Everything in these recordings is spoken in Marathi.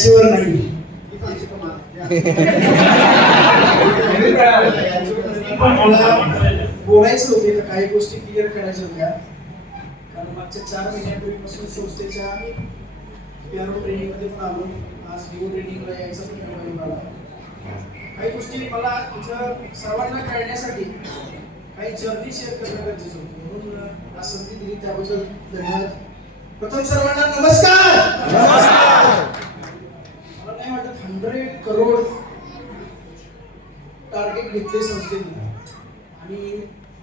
याचीवर नाही. पण मला बोलायचं होते तर काही गोष्टी क्लिअर करायच्या होत्या. कारण मागच्या 4 महिन्यांपूर्वीपासून संस्थेच्या पीआरओ ट्रेनिंग मध्ये पण आलो. आज डिओ ट्रेनिंगला यायचा पण मला काही गोष्टी मला तुझं सर्वांना कळण्यासाठी काही जर्नी शेअर करणं गरजेचं होतं. म्हणून आज संधी दिली त्याबद्दल धन्यवाद. प्रथम सर्वांना नमस्कार. मला नाही वाटत 100 करोड टार्गेट घेतले संस्थेने आणि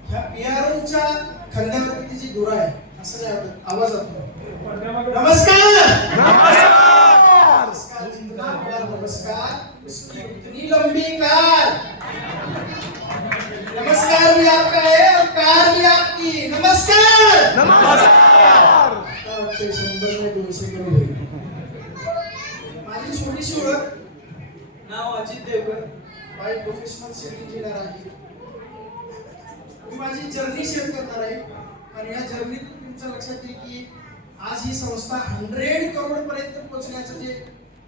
ह्या पीआरओच्या खांद्यावरती तिची धुरा आहे असं नाही वाटत. आवाज येतो. नमस्कार. नमस्कार जितना बड़ा नमस्कार उसकी उतनी लंबी कार. नमस्कार भी आपका है और कार भी आपकी. नमस्कार. नमस्कार. 100 में 200 करोड. माझी छोटीशी ओळख. नाव Ajit Devkar. By professional civil engineer आहे. मी माझी जर्नी शेअर करणार आहे आणि या जर्नीतून तुमच्या लक्षात येईल की आज ही संस्था 100 करोड पर्यंत पोहोचण्याचं जे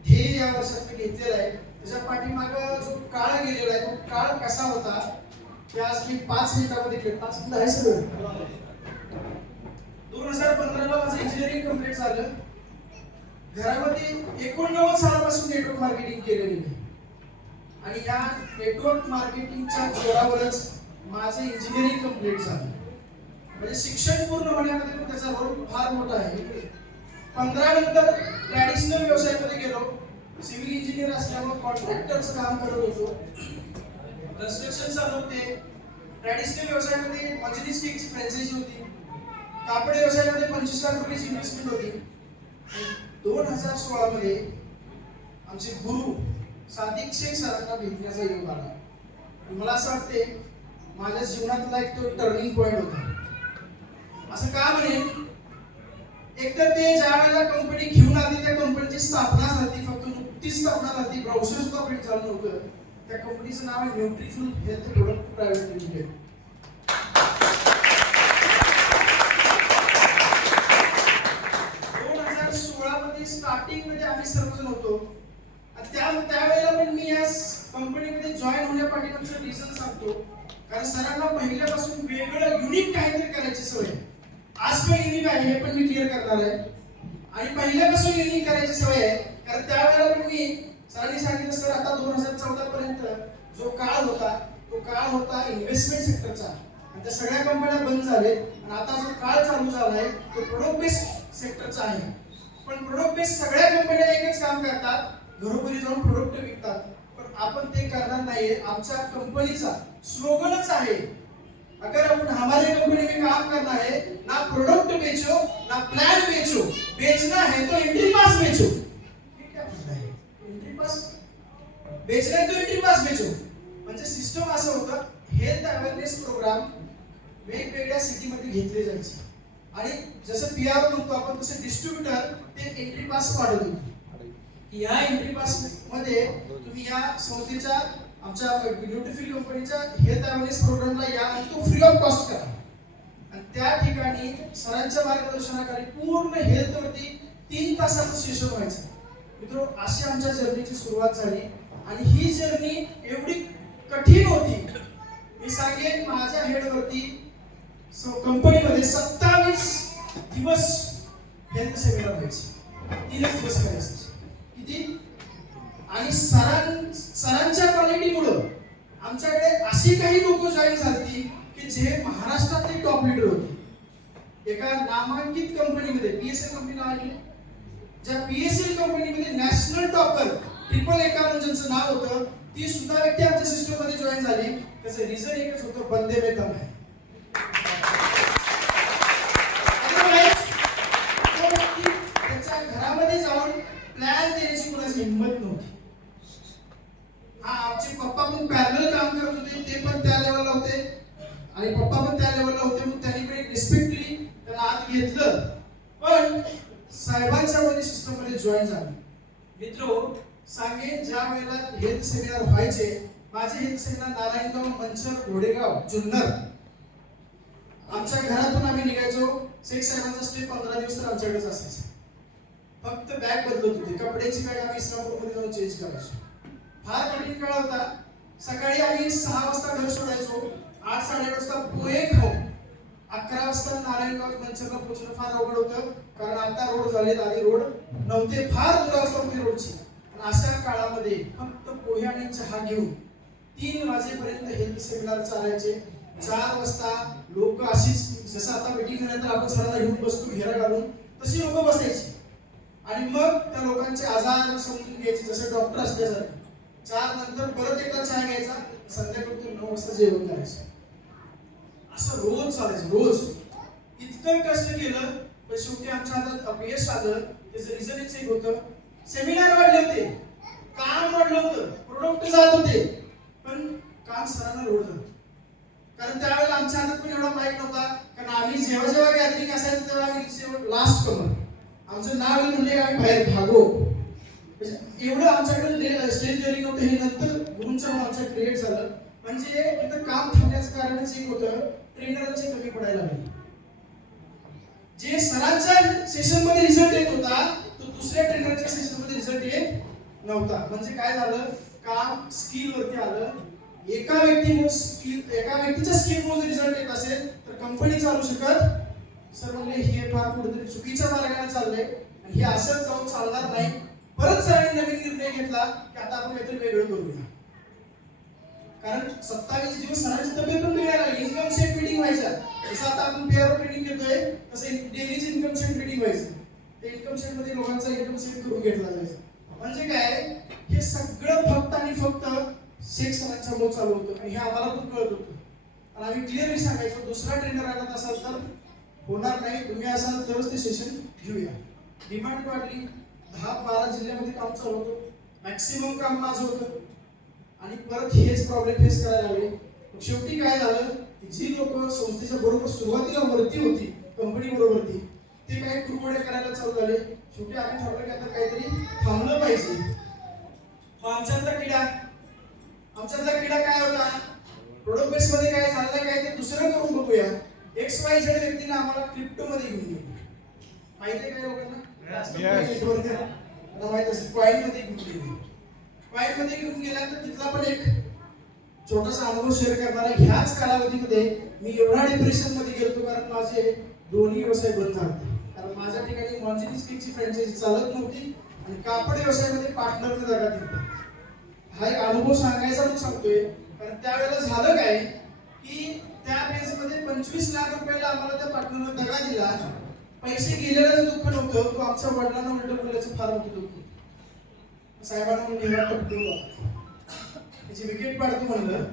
ध्येय या वर्षात मी घेतलेलं आहे त्याच्या पाठीमागं जो काळ गेलेला आहे तो काळ कसा होता ते आज मी 5 मिनिटांमध्ये क्लिअर. 5 मिनिटं आहे सर. 2015 ला माझं इंजिनिअरिंग कंप्लीट झालं. घरामध्ये 89 सालापासून नेटवर्क मार्केटिंग केलेली आहे आणि या नेटवर्क मार्केटिंगच्या जोरावरच माझं इंजिनिअरिंग कंप्लीट झालं. म्हणजे शिक्षण पूर्ण होण्यामध्ये पण त्याचा रोल फार मोठा आहे. 15 नंतर ट्रॅडिशनल व्यवसायामध्ये गेलो. सिव्हिल इंजिनियर असल्यामुळे कॉन्ट्रॅक्टरचं काम करत होतो. कन्स्ट्रक्शन चालवते. ट्रॅडिशनल व्यवसायामध्ये मजलिस केकची फ्रँचायझी होती. कापड व्यवसायामध्ये 25 लाख रुपयाची इन्व्हेस्टमेंट होती. 2016 मध्ये आमचे गुरु सादिक शेख सरांना भेटण्याचा योग आला. मला असं वाटते माझ्या जीवनातला एक तो टर्निंग पॉइंट होता. असं का म्हणेन एकतर ते ज्या वेळेला कंपनी घेऊन आली त्या कंपनीची स्थापना झाली. फक्त नुकतीच स्थापना झाली. ब्राउझर सुद्धा प्रिंट झालं नव्हतं. त्या कंपनीचं नाव आहे न्यूट्रीफुल हेल्थ प्रोडक्ट प्रायव्हेट लिमिटेड. 2016 मध्ये स्टार्टिंग मध्ये आम्ही सर्वजण होतो. त्यावेळेला पण मी या कंपनीमध्ये जॉईन होण्यापाठीमागचं रिझन सांगतो. कारण सरांना पहिल्यापासून वेगळं युनिक काहीतरी करायची सवय. आज पण युनिक आहे हे पण मी क्लिअर करणार आहे. आणि पहिल्यापासून युनिक करायची सवय आहे. कारण त्यावेळेला पण मी सरांनी सांगितलं सर आता 2014 पर्यंत जो काळ होता तो काळ होता इन्व्हेस्टमेंट सेक्टरचा आणि त्या सगळ्या कंपन्या बंद झाले आणि आता जो काळ चालू झाला आहे तो प्रोडक्ट बेस्ड सेक्टरचा आहे. पण प्रोडक्ट बेस्ड सगळ्या कंपन्या एकच काम करतात. घरोघरी जाऊन प्रोडक्ट विकतात. पण आपण ते करणार नाहीये. आमच्या कंपनीचा स्लोगनच आहे अगर अपन हमारे कंपनी में काम करना है ना प्रोडक्ट बेचो ना प्लान बेचो. बेचना है तो एंट्री पास बेचो. ये क्या म्हणता है? एंट्री पास बेचना है तो एंट्री पास बेचो. म्हणजे सिस्टम असं होतं. हेल्थ अवेअरनेस प्रोग्राम वेगवेगळ्या सिटीमध्ये घेतले जायचे आणि जसं पीआर म्हणतो आपण तसे डिस्ट्रीब्युटर ते एंट्री पास वाढवत होते. या एंट्री पास मध्ये तुम्ही या संस्थेच्या आमच्या न्यूट्रीफिल कंपनीच्या हेल्थ अवेअरनेस प्रोग्रामला या आणि तो फ्री ऑफ कॉस्ट करा. आणि त्या ठिकाणी सरांच्या मार्गदर्शनाखाली पूर्ण हेल्थ वरती 3 तासाचं सेशन व्हायचं. मित्र अशी आमच्या जर्नीची सुरुवात झाली आणि ही जर्नी एवढी कठीण होती. मी सांगेन माझ्या हेडवरती कंपनीमध्ये 27 दिवस हेल्थ सेमिनार व्हायचे. 3 दिवस करायचे. किती आणि सरांच्या क्वालिटीमुळे आमच्याकडे अशी काही लोक जॉईन झाली की जे महाराष्ट्रातले टॉप लीडर होते. एका नामांकित कंपनीमध्ये पीएसएल कंपनी नाव आहे. ज्या पीएसएल कंपनीमध्ये नॅशनल टॉपर 51 ज्यांचं नाव होतं ती सुद्धा व्यक्ती आमच्या सिस्टम मध्ये जॉईन झाली. त्याचं रिझन एकच होतं बंदे वेतन आहे. त्याच्या घरामध्ये जाऊन प्लॅन देण्याची कोणाची हिंमत नव्हती. हा आमचे पप्पा पण पॅरलल काम करत होते. ते पण त्या लेवलला होते आणि पप्पा पण त्या लेवलला होते. मग त्यांनी पण एक रिस्पेक्टली त्यांना आत घेतलं. पण साहेबांच्या मध्ये सिस्टम मध्ये जॉईन झाले. मित्रो सांगेन ज्या वेळेला हेल्थ सेमिनार व्हायचे माझे हेल्थ सेमिनार नारायणगाव मंचर घोडेगाव जुन्नर आमच्या घरातून आम्ही निघायचो. शेख साहेबांचा स्टे 15 दिवस तर आमच्याकडेच असायचा. फक्त बॅग बदलत होते, कपड्याची बॅग आम्ही इस्लामपूरमध्ये जाऊन चेंज करायचो. फार कठीण काळ होता. सकाळी आम्ही 6 वाजता घर सोडायचो, 8-8:30 वाजता पोहे खाऊ 11 वाजता नारायणगाव मंचरला पोहोचणं फार अवघड होतं, कारण आता रोड झालेत, आधी रोड नव्हते, फार दुरावस्था होती रोडची. आणि अशा काळामध्ये फक्त पोहे आणि चहा घेऊन 3 वाजेपर्यंत हेल्थ सेमिनार चालायचे. 4 वाजता लोक अशीच, जसं आता मीटिंग झाल्यानंतर आपण सरांना घेऊन बसतो घेरा घालून, तशी लोक बसायची आणि मग त्या लोकांचे आजार समजून घ्यायचे, जसं डॉक्टर असल्यासारखे. 4 नंतर परत एकदा चहा घ्यायचा, संध्याकाळी 9 वाजता जेवण करायचं. असं रोज चालायचं, रोज. इतकं कष्ट केलं पण शेवटी आमच्या हातात अपयश आलं. त्याचं रिझन एक होतं, सेमिनार वाढले होते, काम वाढलं होतं, प्रोडक्ट जात होते, पण काम सरांना लोड झालं. कारण त्यावेळेला आमच्या हातात पण एवढा माईक नव्हता, कारण आम्ही जेव्हा जेव्हा गॅदरिंग असायचं तेव्हा आम्ही लास्ट कमर, आमचं नाव म्हणजे आम्ही बाहेर भागो. एवढं आमच्याकडे स्टेज डेअरिंग नव्हतं. हे नंतर गुरूंच्या आमच्या क्रिएट झालं. म्हणजे इथं काम थांबण्याचं कारणच एक होतं, ट्रेनरांचे कमी पडायला लागले. जे सरांच्या सेशन मध्ये रिझल्ट येत होता तो दुसऱ्या ट्रेनरच्या सेशन मध्ये रिझल्ट येत नव्हता. म्हणजे काय झालं, काम स्किल वरती आलं. एका व्यक्तीच्या स्किलमुळे रिझल्ट येत असेल तर कंपनी चालू शकत. सर म्हणले हे फार कुठेतरी चुकीच्या मार्गाने चाललंय आणि हे असंच जाऊन चालणार नाही. परत सरांनी नवीन निर्णय घेतला की आता आपण काहीतरी वेगळं करूया. कारण 27 दिवस सरांची तब्येत पण बिघडायला लागली. इन्कम सेट मीटिंग व्हायच्या, जसं आता आपण पेअर मीटिंग घेतोय तसं डेलीची इन्कम सेट मीटिंग व्हायची. ते इन्कम सेट मध्ये लोकांचा इन्कम सेट करून घेतला जायचा. म्हणजे काय, हे सगळं फक्त आणि फक्त शेख सरांच्या मुळे चालू होतं आणि हे आम्हाला पण कळत होतं. आणि आम्ही क्लिअरली सांगायचो, दुसरा ट्रेनर आणत असाल तर होणार नाही, तुम्ही असाल तरच ते सेशन घेऊया. डिमांड वाढली, 10-12 जिल्ह्यामध्ये काम चालू होतं, मॅक्सिमम काम माझं होतं आणि परत हेच प्रॉब्लेम फेस करायला लागले. शेवटी काय झालं, जी लोक संस्थेच्या बरोबर सुरुवातीला वरती होती, कंपनी बरोबर ती, ते काही कुरवडे करायला चालू झाले. शेवटी आम्ही ठरवलं की आता काहीतरी थांबलं पाहिजे. आमच्यातला किडा काय होता, प्रोडक्ट बेस मध्ये काय झालं काय ते दुसरं करून बघूया. XYZ व्यक्तीने आम्हाला क्रिप्टो मध्ये घेऊन गेलो. माहिती आहे काय लोकांना? माहित असेल, कॉइन मध्ये घेऊन गेलो. कॉइन मध्ये घेऊन गेल्यानंतर तिथला पण एक छोटासा अनुभव शेअर करणार आहे. ह्याच कालावधीमध्ये मी एवढा डिप्रेशन मध्ये गेलो कारण माझे दोन्ही व्यवसाय बंद झाले. कारण माझ्या ठिकाणी मॉन्जिनिस्टिकची फ्रँचायझी चालत नव्हती आणि कापड व्यवसायामध्ये पार्टनरने जागा दिली. हा एक अनुभव सांगायचा म्हणून सांगतोय. कारण त्यावेळेला झालं काय की त्या बेसमध्ये 25 लाख रुपयाला आम्हाला त्या पार्टनरने दगा दिला. पैसे गेलेलं दुःख नव्हतं, तो आमच्या वडिलांना उलट बोलल्याचं फार मोठं दुःख होतं. साहेबांना म्हणून घेऊन टपकून त्याची विकेट पाडतो म्हणलं.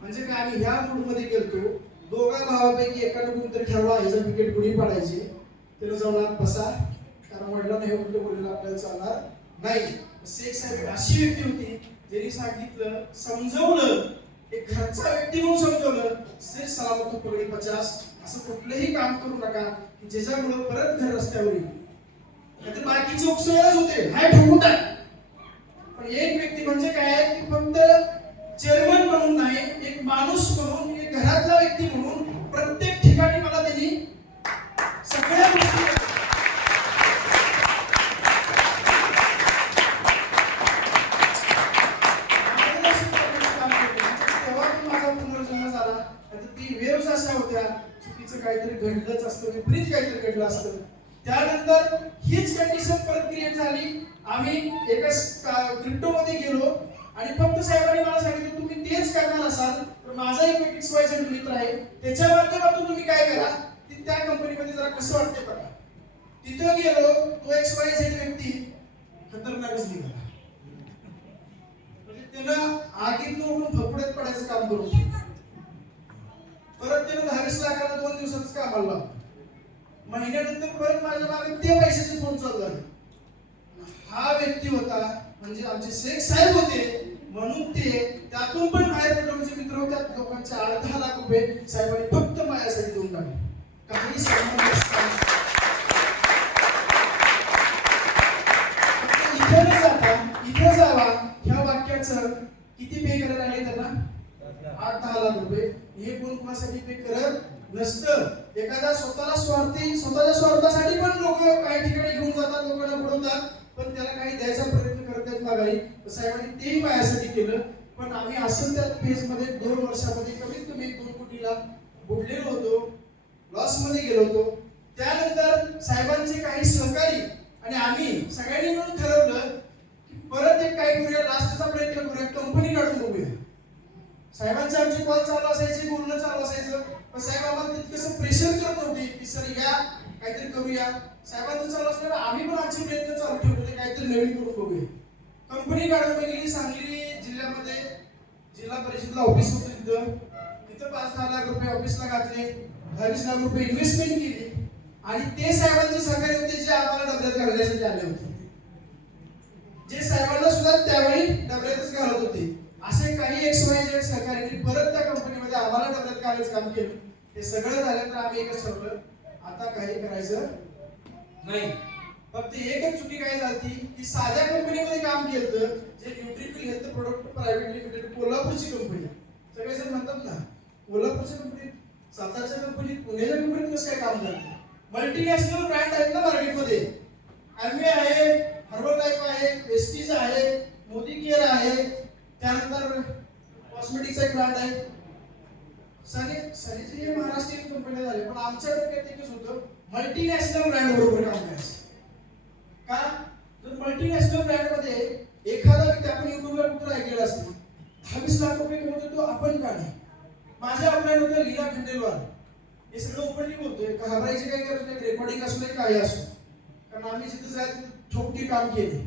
म्हणजे काय, आम्ही ह्या मूडमध्ये गेलतो. दोघा भावापैकी एकानं कोणतरी ठरवा ह्याचा विकेट कुणी पाडायचे, त्याला जाऊन बसा, कारण वडिलांना हे उलट बोललेलं आपल्याला चालणार नाही. शेख साहेब अशी व्यक्ती होती ज्यांनी सांगितलं, समजवलं, एक घरचा व्यक्ती म्हणून समजवलं, सिर्फ सलामत पगडी 50, असं कुठलंही काम करू नका की ज्याच्यामुळे परत घर रस्त्यावर येईल. नाहीतर बाकीचे उपसोयच होते, हाय ठोकून टाक. पण एक व्यक्ती म्हणजे काय की फक्त चेअरमन म्हणून नाही, एक माणूस म्हणून, एक घरातला व्यक्ती म्हणून प्रत्येक ठिकाणी मला त्यांनी सगळ्या गोष्टी काहीतरी घडलंच असतं, विपरीत काहीतरी घडलं असतं. त्यानंतर हीच कंडिशन परत क्रिएट झाली. आम्ही एका क्रिप्टो मध्ये गेलो आणि फक्त साहेबांनी मला सांगितलं, तुम्ही तेच करणार असाल तर माझा एक XYZ मित्र आहे, त्याच्या माध्यमातून तुम्ही काय करा, त्या कंपनीमध्ये जरा कसं वाटते बघा. तिथं गेलो, तो XYZ व्यक्ती खतरनाकच निघाला. म्हणजे त्यानं आगीत उडून फकुड्यात पडायचं काम करून परत त्यानं 10-20 लाखाला 2 दिवसातच कामाला लावलं. महिन्यानंतर परत माझ्या मागे ते पैशाचे फोन चालू झाले. हा व्यक्ती होता, म्हणजे आमचे शेख साहेब होते म्हणून ते त्यातून पण बाहेर पडले. म्हणजे मित्र होत्या लोकांचे 8-10 लाख रुपये साहेबांनी फक्त माझ्यासाठी देऊन टाकले. काही संबंध इथे न जाता इथे जावा ह्या वाक्याचं किती पे करायला लागले त्यांना? 8-10 लाख रुपये हे कोण कोणासाठी पे करत नसतं. एखादा स्वतःच्या स्वार्थासाठी पण लोक काही ठिकाणी घेऊन जातात, लोकांना बुडवतात, पण त्याला काही द्यायचा प्रयत्न करत नाहीत माघारी. साहेबांनी तेही माझ्यासाठी केलं. पण आम्ही असं त्या फेज मध्ये 2 वर्षामध्ये कमीत कमी 2 कोटीला बुडलेलो होतो, लॉस मध्ये गेलो होतो. त्यानंतर साहेबांचे काही सहकारी आणि आम्ही सगळ्यांनी मिळून ठरवलं की परत एक काय करूया, लास्टचा प्रयत्न करूया, कंपनी काढून बघूया. साहेबांचे आमचे कॉल चालू असायचे, बोलणं चालू असायचं, पण साहेब आम्हाला तितकंसं प्रेशर करत नव्हते की सर या काहीतरी करूया. साहेबांचं चालू असल्यावर आम्ही पण आमचे प्रयत्न चालू ठेवले, काहीतरी नवीन करून बघूया. कंपनी काढून बघितली. सांगली जिल्ह्यामध्ये जिल्हा परिषदला ऑफिस होतं, तिथं 5-10 लाख रुपये ऑफिसला घातले, 20 लाख रुपये इन्व्हेस्टमेंट केली. आणि ते साहेबांचे सहकारी होते जे आम्हाला डबऱ्यात घालण्यासाठी आले होते, जे साहेबांना सुद्धा त्यावेळी डबऱ्यातच घालत होते. असे काही XYZ सहकार्यांनी परत त्या कंपनीमध्ये आम्हाला डबऱ्यात घालायचं काम केलं. हे सगळं झाल्यानंतर आम्ही एकच ठरवलं, आता काही करायचं नाही. फक्त एकच चुकी काय झाली की साध्या कंपनीमध्ये काम केलं, जे न्यूट्रिफिल हेल्थ प्रोडक्ट प्रायव्हेट लिमिटेड कोल्हापूरची कंपनी. सगळेजण म्हणतात ना कोल्हापूरच्या कंपनीत, सातारच्या कंपनीत, पुण्याच्या कंपनीत कसं काय काम करतात. मल्टीनॅशनल ब्रँड आहेत ना मार्केटमध्ये. ॲम्वे आहे, हर्बल लाईफ आहे, वेस्टीज आहे, मोदी केअर आहे, त्यानंतर कॉस्मेटिक्सचा एक ब्रँड आहे. सगळे महाराष्ट्रीयन कंपन्या झाले, पण आमच्या डोक्यात एकच होतं मल्टीनॅशनल ब्रँड बरोबर काम करायचं. का जर मल्टीनॅशनल ब्रँड मध्ये एखादा व्यक्ती, आपण युट्यूबवर कुठं ऐकलेलं असेल, 20 लाख रुपये कमवतो, तो आपण का नाही. माझ्या अपलाईन होतं लीना खंडेलवाल. हे सगळं ओपनली बोलतोय, घाबरायची काही गरज नाही. रेकॉर्डिंग असू दे काही असो, कारण आम्ही जिथे जायचं ठोकटी काम केले.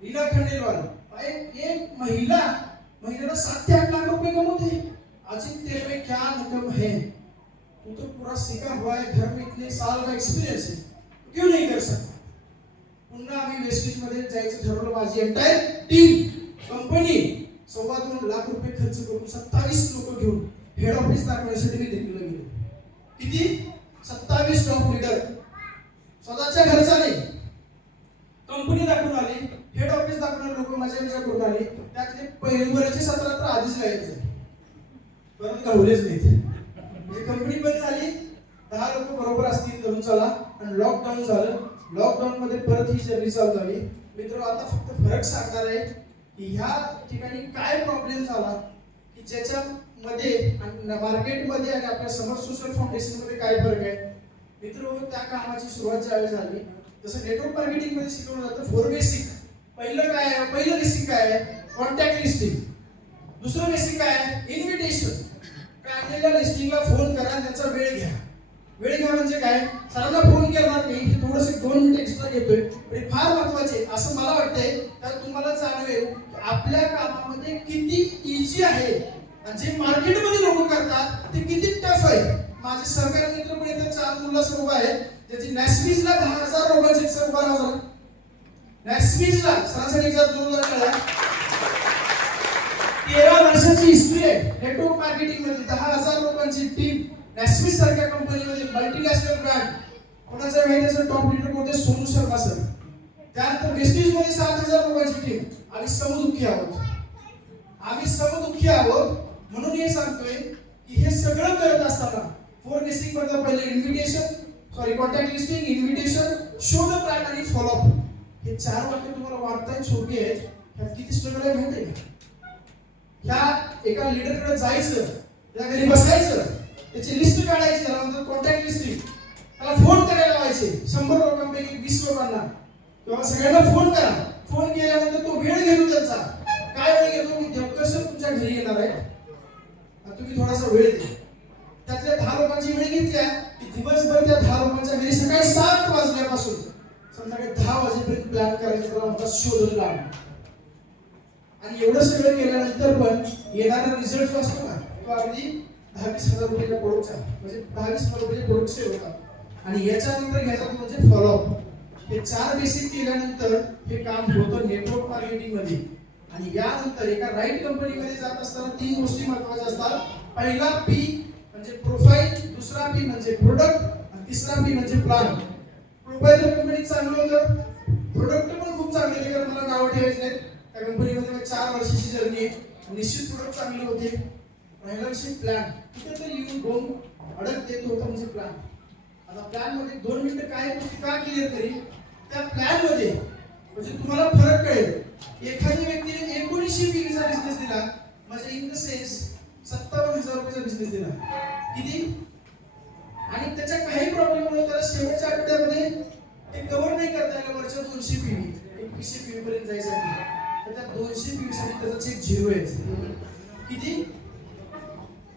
लीना खंडेलवाल एक महिन्याला 7 ते 8 लाख रुपये कमवते. अजित तेरे में क्या नकम है, तू तो पूरा सीखा हुआ है, घर में इतने साल का एक्सपीरियंस है, क्यों नहीं कर सकता. पुन्हा आम्ही वेस्टेज मध्ये जायचं ठरवलं. माझी एंटायर टीम, कंपनी 2.25 लाख रुपये खर्च करून 27 लोक घेऊन हेड ऑफिस दाखवण्यासाठी मी दिल्लीला गेलो. किती? 27 टॉप लीडर, स्वतःच्या खर्चाने कंपनी दाखवून आली. हेड ऑफिस दाखवून लोक मजा करून आली. त्यातले पहिल्याचे 17 तर आधीच गायब झाले, परत गावलेच नाहीत. म्हणजे कंपनी बंद झाली, 10 लोक बरोबर असतील धरून चला, आणि लॉकडाऊन झालं. लॉकडाऊन मध्ये परत ही जर्नी चालू झाली. मित्र, आता फक्त फरक सांगणार आहे की ह्या ठिकाणी काय प्रॉब्लेम झाला, की ज्याच्यामध्ये मार्केटमध्ये आणि आपल्या समर सोशल फाउंडेशन मध्ये काय फरक आहे. मित्र, त्या कामाची सुरुवात ज्यावेळी झाली, जसं नेटवर्क मार्केटिंग मध्ये शिकवलं जातं 4 बेसिक. पहिलं काय आहे? पहिलं बेसिक काय आहे? Contact listing. दुसरं बेसिक काय आहे? इन्व्हिटेशन. काय आणलेल्या लिस्टिंगला फोन करा, त्याचा वेळ घ्या. वेळ घ्या म्हणजे काय? सरांना फोन करणार मी, हे थोडंसं 2 मिनिट एक्स्ट्रा घेतोय, पण फार महत्वाचे असं मला वाटतंय. तर तुम्हाला जाणवेल आपल्या कामामध्ये किती इझी आहे आणि जे मार्केटमध्ये लोक करतात ते किती टफ आहे. माझे सहकारी मित्र पण इथे 4 मुलं सर्व आहेत, ज्याची नॅस्मिजला 10,000 लोकांची 12,000 नॅस्मिजला सरासरी जोरदार कळा. 13 वर्षाची हिस्ट्री आहे नेटवर्क मार्केटिंग मध्ये. 10,000 लोकांची टीम नॅस्मिज सारख्या कंपनीमध्ये, मल्टीनॅशनल ब्रँड. कोणाचा वेळेचं टॉप लीडर कोणते? सोनू शर्मा सर. त्यानंतर वेस्टेज मध्ये 7,000 लोकांची टीम. आम्ही समदुःखी आहोत, म्हणून हे सांगतोय की हे सगळं करत असताना 4 बेसिक मधलं पहिले contact listing, invitation, show the brand आणि फॉलोअप. हे 4 वाक्य तुम्हाला वाटताय छोटी आहेत, ह्यात किती स्ट्रगल आहे माहिती आहे का? ह्या एका लीडरकडे जायचं, त्या घरी बसायचं, त्याची लिस्ट काढायची, त्याला म्हणतात कॉन्टॅक्ट लिस्टिंग. त्याला फोन करायला लावायचे 100 लोकांपैकी 20 लोकांना, किंवा सगळ्यांना फोन करा. फोन केल्यानंतर तो वेळ घेतो त्याचा. काय वेळ घेतो? मी देवकसं तुमच्या घरी येणार आहे, तुम्ही थोडासा वेळ द्या. त्यातल्या 10 लोकांची वेळ घेतल्या की दिवसभर त्या 10 लोकांच्या घरी सकाळी 7 वाजल्यापासून संध्याकाळी 10 वाजेपर्यंत प्लॅन करायचं. त्याला म्हणतात शोध लावणं. आणि एवढं सगळं केल्यानंतर पण येणारा रिझल्ट जो असतो ना, तो अगदी 10-20 हजार रुपयाच्या प्रोडक्टचा, म्हणजे 10-20 हजार रुपयाचे प्रोडक्ट सेल होतात. आणि याच्यानंतर घ्यायचा तो म्हणजे फॉलोअप. हे 4 बेसिक केल्यानंतर हे काम होतं नेटवर्क मार्केटिंग मध्ये. आणि यानंतर एका राईट कंपनीमध्ये जात असताना 3 गोष्टी महत्त्वाच्या असतात. पहिला पी म्हणजे प्रोफाईल, दुसरा पी म्हणजे प्रोडक्ट, आणि तिसरा पी म्हणजे प्लॅन. प्रोफाईल कंपनीत चांगलं होतं, प्रोडक्ट पण खूप चांगले होते, कारण मला नावं ठेवायचे नाहीत. त्या कंपनीमध्ये 4 वर्षाची जर्नी आहे, निश्चित प्रोडक्ट चांगले होते. पहिला विषय प्लॅन. कुठे तर लिहून दोन अडक देत होता म्हणजे प्लॅन. आता प्लॅन मध्ये 2 मिनिटं काय गोष्टी का क्लिअर करी त्या प्लॅन मध्ये म्हणजे तुम्हाला फरक कळेल. एखाद्या व्यक्तीने 1900 पीव्हीचा बिझनेस दिला म्हणजे इन द सेन्स 57,000 रुपयाचा बिझनेस दिला. किती? आणि त्याच्या काही प्रॉब्लेममुळे त्याला शेवटच्या आठवड्यामध्ये ते कव्हर नाही करता आलं वरच्या 200 पीव्ही 2100 पीव्ही पर्यंत जायसाठी. तर त्या 200 पीव्ही साठी त्याचा चेक 0 आहे. किती?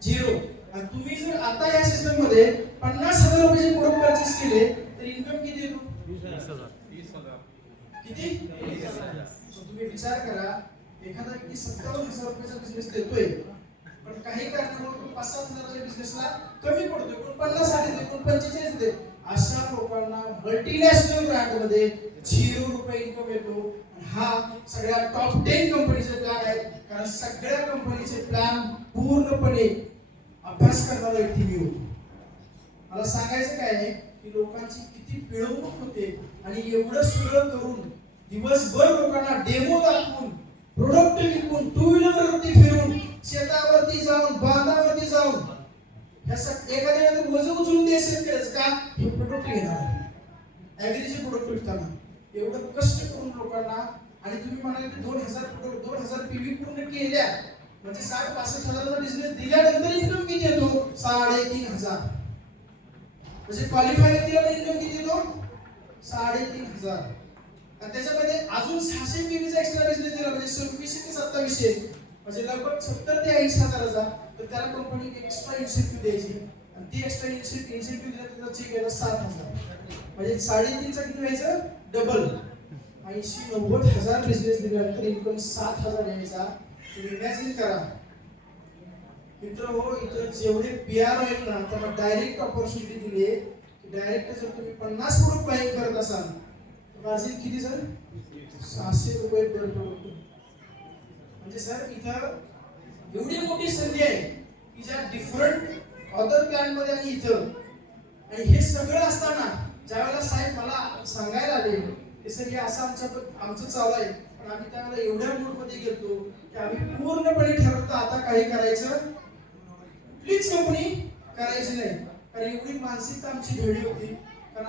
0. आणि तुम्ही जर आता या सिस्टम मध्ये 50,000 रुपयाचे प्रोडक्ट परचेस केले तर इन्कम किती येतो? 20,000. किती? 20,000. तुम्ही विचार करा एखादा व्यक्ती 57,000 रुपयाचा बिझनेस देतोय पण काही कारणामुळे 5-7,000च्या बिझनेसला कमी पडतोय, कोण 50 देते, कोण 45 देते. अशा लोकांना मल्टीनॅशनल ब्रँड मध्ये 0 रुपये इन्कम येतो. हा सगळ्या टॉप 10 कंपनीचे प्लॅन आहेत. कारण सगळ्या कंपनीचे प्लॅन पूर्णपणे अभ्यास करणारा व्यक्ती मी होतो. मला सांगायचं काय आहे की लोकांची किती पिळवणूक होते आणि एवढं सगळं करून दिवसभर लोकांना डेमो दाखवून प्रोडक्ट विकून 2 व्हीलरवरती फिरून शेतावरती जाऊन बांधावरती जाऊन एखाद्या वजन उचलून द्यायचं करायचं का हे प्रोडक्ट घेणार ऍग्रीचे प्रोडक्ट विकताना एवढं कष्ट करून लोकांना. आणि तुम्ही म्हणाले की 2,000 पीव्ही पूर्ण केल्या म्हणजे 60-65 हजाराचा बिझनेस दिल्यानंतर इन्कम किती येतो? 3,500. म्हणजे क्वालिफाय केल्यावर इन्कम किती येतो? 3,500. आणि त्याच्यामध्ये अजून 600 पीव्हीचा एक्स्ट्रा बिझनेस दिला म्हणजे 2600 ते 2700 म्हणजे लगभग 70 ते 80 हजाराचा. तर त्याला कंपनी एक्स्ट्रा इन्सेंटिव्ह द्यायची आणि ती एक्स्ट्रा इन्सेंटिव्ह दिला त्याचा चेक यायला 7,000 म्हणजे 3.5चा किती व्हायचं? डबल. 80-90 हजार बिझनेस दिल्यानंतर इन्कम 7,000 यायचा. तुम्ही इमॅजिन करा मित्र हो. इथं जेवढे पीआर आहेत ना त्यांना डायरेक्ट ऑपॉर्च्युनिटी दिली की डायरेक्ट जर तुम्ही 50 प्रोडक्ट बाईंग करत असाल तर मार्जिन किती सर? 600 रुपये पर प्रोडक्ट. म्हणजे सर इथं एवढी मोठी संधी आहे की ज्या डिफरंट अदर प्लॅन मध्ये आणि इथं आणि हे सगळं असताना ज्यावेळेला साहेब मला सांगायला आले की सर हे असं आमचं चालू आहे पण आम्ही त्यावेळेला एवढ्या मूडमध्ये गेलो की आम्ही पूर्णपणे ठरवतो आता काही करायचं प्लीज कंपनी करायची नाही. कारण एवढी मानसिकता आमची घडली होती. कारण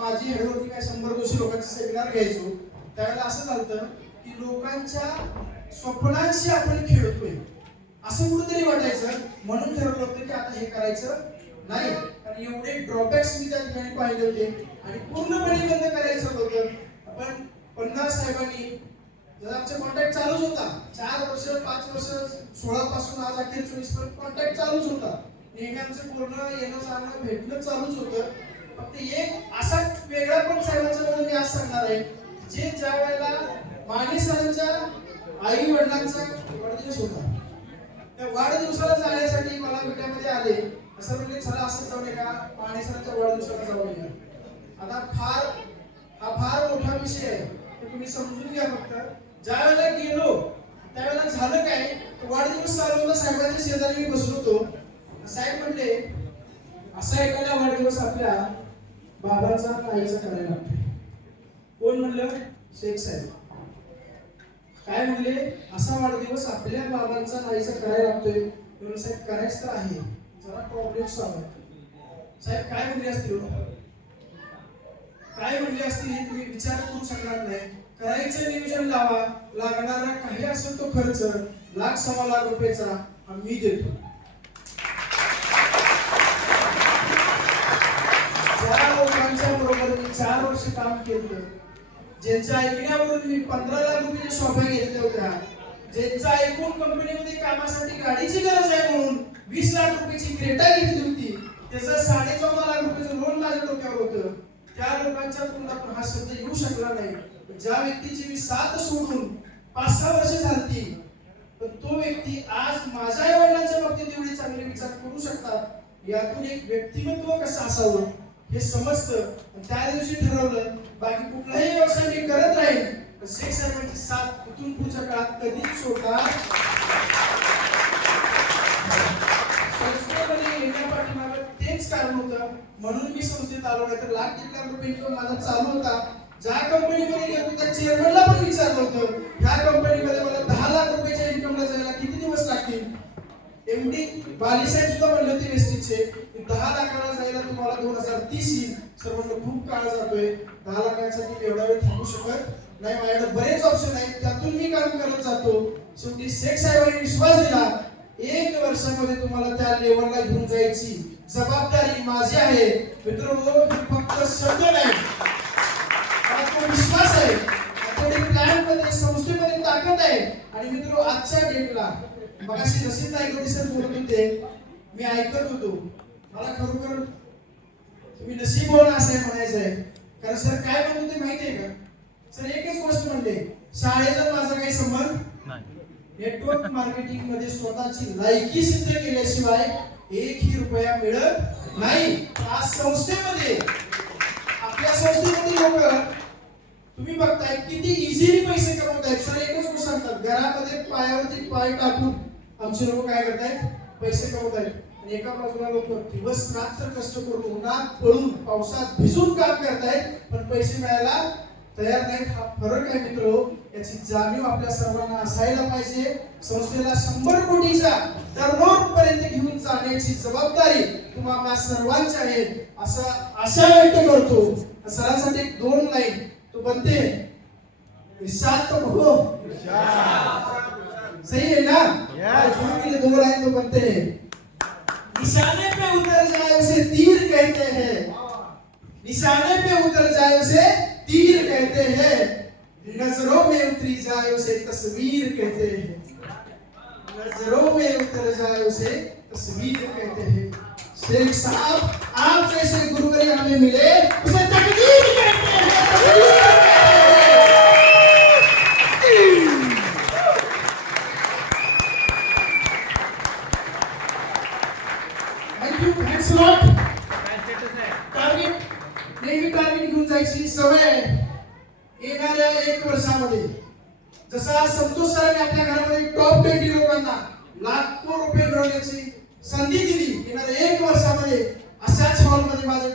माझी हेड होती काय 100-200 लोकांचे सेमिनार घ्यायचो त्यावेळेला असं झालं की लोकांच्या स्वप्नांशी आपण खेळतोय असं कुठेतरी वाटायचं. म्हणून ठरवलं होतं की आता हे करायचं नाही. कारण एवढे ड्रॉबॅक्स मी त्या ठिकाणी पाहिले होते आणि पूर्णपणे बंद करायचं होतं. पण पन्नास साहेबांनी जर आमचा कॉन्टॅक्ट चालूच होता 4 वर्ष 5 वर्ष 16 पासून आज अखेर 24 पर्यंत कॉन्टॅक्ट चालूच होता. नेहमी आमचं पूर्ण येणं जाणं भेटणं चालूच होतं. फक्त एक असा वेगळा पण साहेबांच्या मी आज सांगणार आहे जे ज्या वेळेला माने सरांच्या आई वडिलांचा वाढदिवस होता त्या वाढदिवसाला जाण्यासाठी मला भेटायमध्ये आले. असं म्हणजे चला असं जाऊ नये का माने सरांच्या वाढदिवसाला जाऊ नये. आता हा फार मोठा विषय आहे ते तुम्ही समजून घ्या. फक्त ज्या वेळेला गेलो त्यावेळेला झालं काय वाढदिवस चालू होता. साहेबांच्या शेजारी मी बसलो होतो. साहेब म्हणले असा एखादा वाढदिवस आपल्या बाबांचा आईचा करायला लागतो. कोण म्हणलं? शेख साहेब. काय म्हणले? असा वाढदिवस आपल्या बाबांचा आईचा करायला लागतोय. म्हणून साहेब करायचं तर आहे जरा प्रॉब्लेम सॉल्व्ह. साहेब काय म्हणले असतील काय म्हणले असतील हे तुम्ही विचार करू शकणार नाही. करायचं नियोजन लावा. लागणारा काही असेल तो खर्च 1,00,000-1.25 लाख रुपयाचा आम्ही देतो. ज्या लोकांच्या बरोबर मी 4 वर्ष काम केलं ज्यांच्या ऐकण्यावरून मी 15 लाख रुपयाच्या शॉपा घेतल्या होत्या ज्यांचा ऐकून कंपनीमध्ये कामासाठी गाडीची गरज आहे म्हणून 20 लाख रुपयाची क्रेटा घेतली होती त्याचं 14.5 लाख रुपयाचं लोन माझ्या डोक्यावर होतं त्या लोकांच्या तोंडातून हा शब्द येऊ शकला नाही. ज्या व्यक्तीची मी साथ सोडून 5-6 वर्ष झाली पण तो व्यक्ती आज माझ्या आई वडिलांच्या बाबतीत एवढे चांगले विचार करू शकतात यातून एक व्यक्तिमत्व कसं असावं हे समजतं. त्या दिवशी ठरवलं बाकी कुठलाही व्यवसाय मी करत राहील शेख साहेबांची साथ इथून पुढच्या काळात कधीच सोडणार. संस्थेमध्ये येण्या पाठीमागं तेच कारण होतं म्हणून मी संस्थेत आलो. नाही तर 1,00,000-1.5 लाख रुपये माझा चालू होता. ज्या कंपनीमध्ये गेलो त्या चेअरमनला पण विचारलं होतं ह्या कंपनीमध्ये मला 10 लाख रुपयाच्या इन्कमला जायला किती दिवस लागतील. एमडी बाली साहेब सुद्धा म्हणले होते वेस्टीजचे 10 लाखाला जायला तुम्हाला 2030 येईल. सर म्हणलं खूप काळ जातोय, 10 लाखांसाठी एवढा वेळ थांबू शकत नाही, माझ्याकडे बरेच ऑप्शन आहेत, त्यातून मी काम करत जातो. शेवटी शेख साहेबांनी विश्वास दिला, 1 वर्षामध्ये तुम्हाला त्या लेवलला घेऊन जायची जबाबदारी माझी आहे. मित्रांनो, फक्त शब्द नाही, मला तो विश्वास आहे, तेवढी प्लॅन मध्ये संस्थेमध्ये ताकद आहे. आणि मित्रांनो, आजच्या डेटला मगाशी नसीब नाईकवडी सर बोलत होते, मी ऐकत होतो, मला खरोखर तुम्ही नशीबवान असं म्हणायचं आहे. कारण सर काय म्हणत होते माहितीये का सर, एकच गोष्ट म्हणले, शाळेचा माझा काही संबंध नाही, नेटवर्क मार्केटिंग मध्ये स्वतःची लायकी सिद्ध केल्याशिवाय 1ही रुपया मिळत नाही. आज संस्थेमध्ये, आपल्या संस्थेमध्ये लोक तुम्ही बघताय किती इझिली पैसे कमवत आहेत. सर एकच गोष्ट सांगतात, घरामध्ये पायावरती पाय टाकून आमचे लोक काय करतायत, पैसे कमवत आहेत. आणि एका बाजूला लोक दिवस रात्र कष्ट करून, उन्हात पळून, पावसात भिजून काम करतायत, पण पैसे मिळायला तयार नाहीत. हा फरक आहे मित्र, याची जाणीव आपल्या सर्वांना असायला पाहिजे. संस्थेला 100 कोटीच्या टर्नओव्हर पर्यंत घेऊन जाण्याची जबाबदारी तुम्हाला सर्वांची आहे, असं आशा व्यक्त करतो. सरांसाठी 2 लाईन तो बनते, इरशाद तो हो, सही है ना? के लिए 2 लाइन तो बनते हैं. निशाने पे उतर जाए उसे तीर कहते हैं, निशाने पे उतर जाए उसे तीर कहते हैं, नजरों में उतरी जाए उसे तस्वीर कहते हैं, नजरों में उतर जाए उसे तस्वीर कहते हैं. शेख साहब, आप जैसे गुरुवर हमें मिले उसे तकदीर कहते हैं. नेहमी टार्गेट घेऊन जायची सवय येणाऱ्या 1 वर्षामध्ये. जसा संतोष सरांनी आपल्या घरामध्ये टॉप 20 लोकांना लाखो रुपये मिळवण्याची संधी दिली, येणाऱ्या 1 वर्षामध्ये अशाच हॉलमध्ये माझे